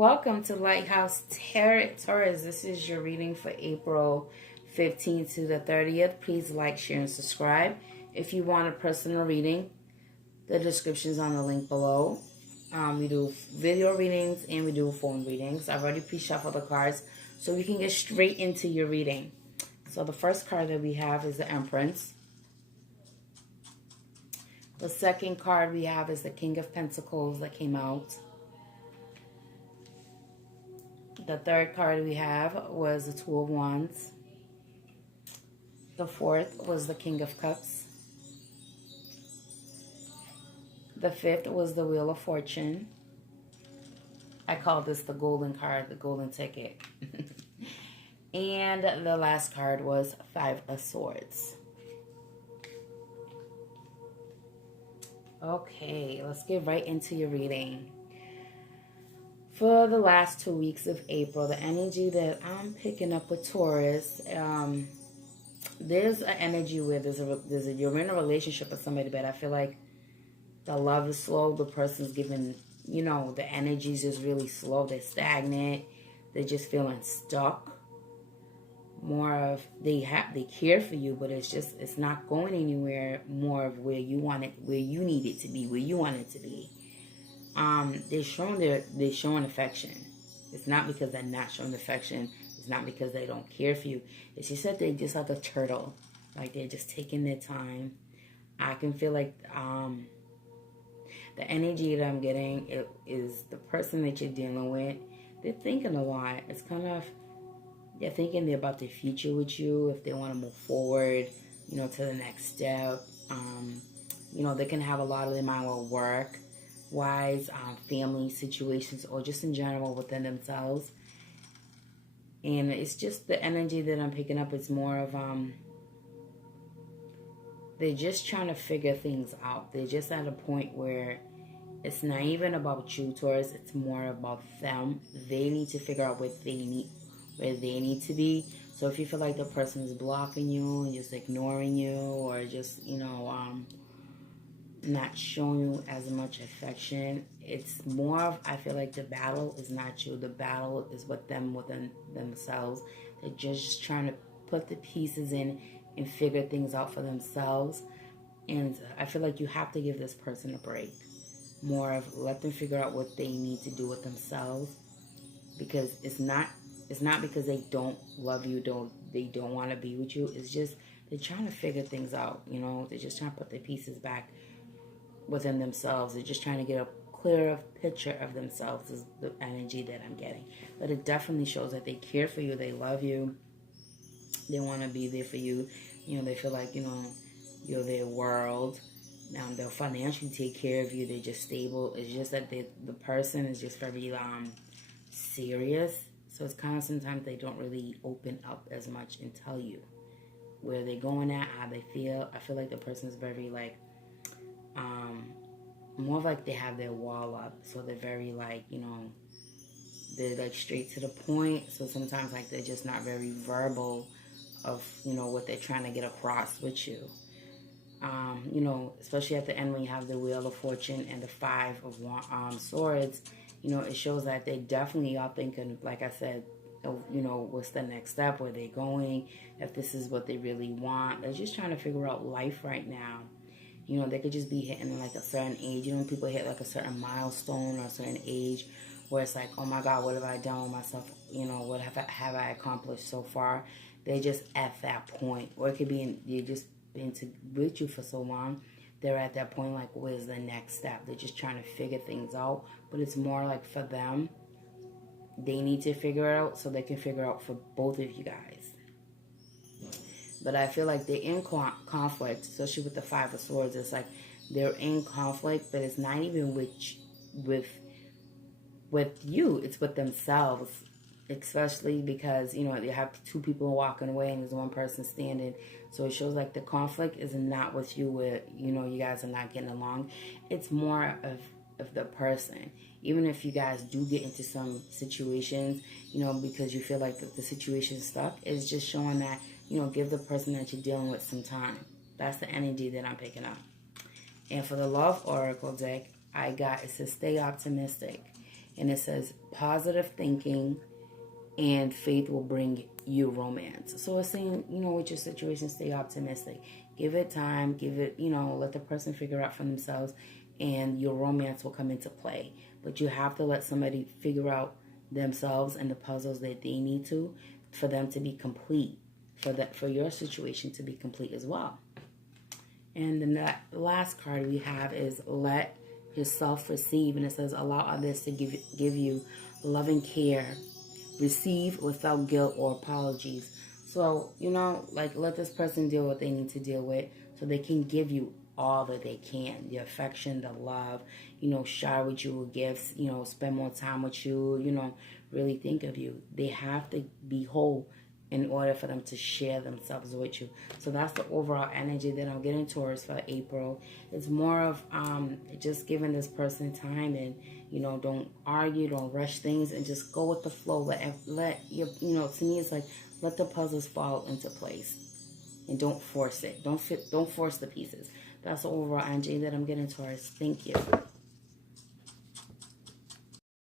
Welcome to Lighthouse Tarot Taurus. This is your reading for April 15th to the 30th. Please like, share, and subscribe. If you want a personal reading, the description is on the link below. We do video readings and we do phone readings. I've already pre-shuffled the cards so we can get straight into your reading. So the first card that we have is the Empress. The second card we have is the King of Pentacles that came out. The third card we have was the Two of Wands. The fourth was the King of Cups. The fifth was the Wheel of Fortune. I call this the golden card, the golden ticket. And the last card was Five of Swords. Okay, let's get right into your reading. For the last 2 weeks of April, the energy that I'm picking up with Taurus, there's an energy where you're in a relationship with somebody, but I feel like the love is slow. The person's giving, the energy's just really slow. They're stagnant. They're just feeling stuck. More of they care for you, but it's not going anywhere. More of where you want it, where you need it to be, where you want it to be. They're showing affection. It's not because they're not showing affection. It's not because they don't care for you. It's just that they're just like a turtle. Like they're just taking their time. I can feel like the energy that I'm getting is the person that you're dealing with. They're thinking a lot. It's kind of, they're thinking about their future with you. If they want to move forward, to the next step. They can have a lot of their mind with work wise, family situations, or just in general within themselves. And it's just the energy that I'm picking up. It's more of they're just trying to figure things out. They're just at a point where it's not even about you, Taurus. It's more about them. They need to figure out where they need to be. So if you feel like the person is blocking you and just ignoring you, or just not showing you as much affection, it's more of, I feel like the battle is not you. The battle is with them within themselves. They're just trying to put the pieces in and figure things out for themselves. And I feel like you have to give this person a break. More of let them figure out what they need to do with themselves, because it's not because they don't love you, they don't want to be with you. It's just they're trying to figure things out. They're just trying to put their pieces back within themselves. They're just trying to get a clearer picture of themselves, is the energy that I'm getting. But it definitely shows that they care for you, they love you, they want to be there for you. They feel like you're their world. Now they'll financially take care of you. They're just stable. It's just that the person is just very serious. So it's kind of sometimes they don't really open up as much and tell you where they're going at, how they feel. I feel like the person is very more of like they have their wall up. So they're very they're like straight to the point. So sometimes they're just not very verbal of, what they're trying to get across with you. Especially at the end when you have the Wheel of Fortune and the Five of Swords, it shows that they definitely are thinking, like I said, what's the next step, where they're going, if this is what they really want. They're just trying to figure out life right now. They could just be hitting a certain age. People hit a certain milestone or a certain age where it's like, oh my God, what have I done with myself? What have I accomplished so far? They're just at that point. Or it could be they've just been with you for so long. They're at that point, where's the next step? They're just trying to figure things out. But it's more for them, they need to figure it out so they can figure out for both of you guys. But I feel like they're in conflict, especially with the Five of Swords. It's like they're in conflict, but it's not even with you. It's with themselves, especially because, they have two people walking away and there's one person standing. So it shows like the conflict is not with you, where, you guys are not getting along. It's more of the person. Even if you guys do get into some situations, because you feel like the situation's stuck, it's just showing that, give the person that you're dealing with some time. That's the energy that I'm picking up. And for the Love Oracle deck, I got, it says stay optimistic. And it says positive thinking and faith will bring you romance. So it's saying, you know, with your situation, stay optimistic. Give it time. Give it, you know, let the person figure out for themselves, and your romance will come into play. But you have to let somebody figure out themselves and the puzzles that they need to, for them to be complete, for your situation to be complete as well. And then the last card we have is let yourself receive, and it says allow others to give you loving care. Receive without guilt or apologies. So, you know, like, let this person deal what they need to deal with so they can give you all that they can. The affection, the love, you know, shower with you with gifts, you know, spend more time with you, you know, really think of you. They have to be whole in order for them to share themselves with you. So that's the overall energy that I'm getting, Taurus, for April. It's more of just giving this person time, and, you know, don't argue, don't rush things, and just go with the flow. Let your, you know, to me it's like, let the puzzles fall into place, and don't force it. Don't force the pieces. That's the overall energy that I'm getting, Taurus. Thank you.